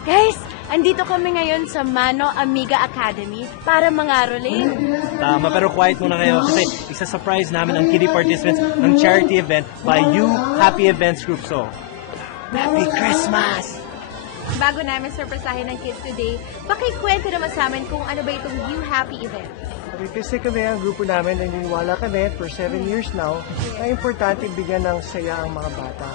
Guys, andito kami ngayon sa Mano Amiga Academy para mangaroling. Tama, pero quiet muna kayo kasi isa-surprise namin ang kiddie participants ng charity event by You Happy Events Group. So, Happy Christmas! Bago namin surpresahin ng kids today, pakikwento naman sa amin kung ano ba itong You Happy event. Kasi kami ang grupo namin, naniniwala kami for seven years now, na importante bigyan ng saya ang mga bata.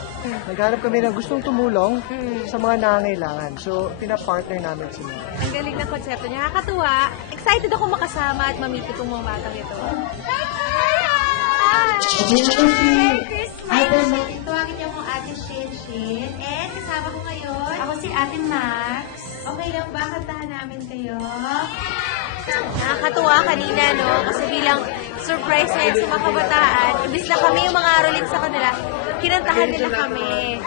Naghanap kami ng gustong tumulong sa mga nangangailangan. So, pinapartner namin sila. Ang galing ng konsepto niya. Nakakatuwa. Excited ako makasama at mamit itong mga batang ito. Ate Max, tawagin niyo kasama ko ngayon. Ako si Ate Max. Okay lang ba? Kantahan namin kayo. Nakakatuwa kanina, no? Kasi bilang surprise na sa mga kabataan, imbis na kami yung mga aralin sa kanila, kinantahan nila kami.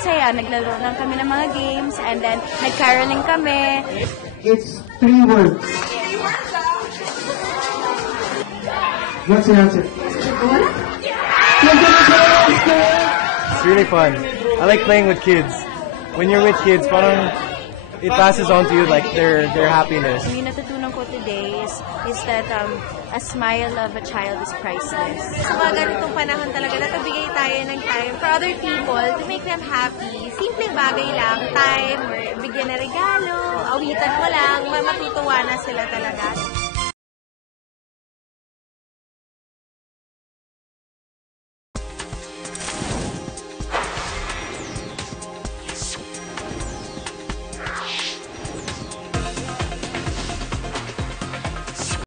Saya, naglaro lang kami ng mga games and then nag-caroling kami. It's three words. What's the answer? It's really fun. I like playing with kids. When you're with kids, parang it passes on to you like their their happiness. Yung natutunan ko today is, is that um, a smile of a child is priceless. Sa mga ganitong panahon talaga, natabigay tayo ng time for other people to make them happy. Simpleng bagay lang, time, or bigyan na regalo, awitan mo lang, ma- matutuwa na sila talaga.